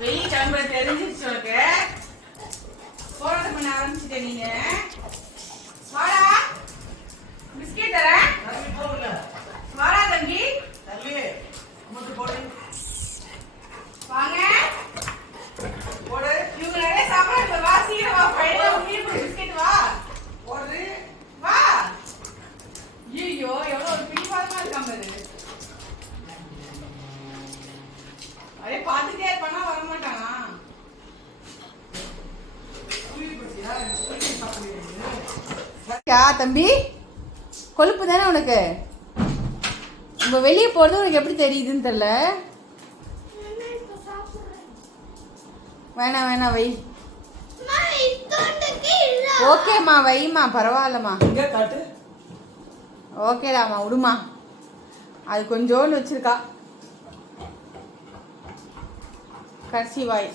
வெளியே கிளம்புற தெரிஞ்சிருச்சு உனக்கு. போராட்டம் பண்ண ஆரம்பிச்சுட்ட நீங்க. வாடா, பிஸ்கெட் தரேன். வாடா தம்பி, வாங்க போடு. இவங்க நிறைய சாப்பிட வா, சீக்கிரம் வா, பழைய பிஸ்கெட் வா போடு வா. ஐயோ எவ்வளவு ஒரு பிடிவாதமா இருக்காம இது. அதே பார்த்துட்டே இருப்பானா, வரமாட்டானா? தம்பி கொழுப்பு தானே உனக்கு. நம்ம வெளியே போறது உனக்கு எப்படி தெரியுதுன்னு தெரியல. வேணாம் வேணாம் வை. ஓகேம்மா வைமா, பரவாயில்லம்மா. ஓகேடாம்மா விடுமா. அது கொஞ்சோண்டு வச்சிருக்கா கடைசி வாய்.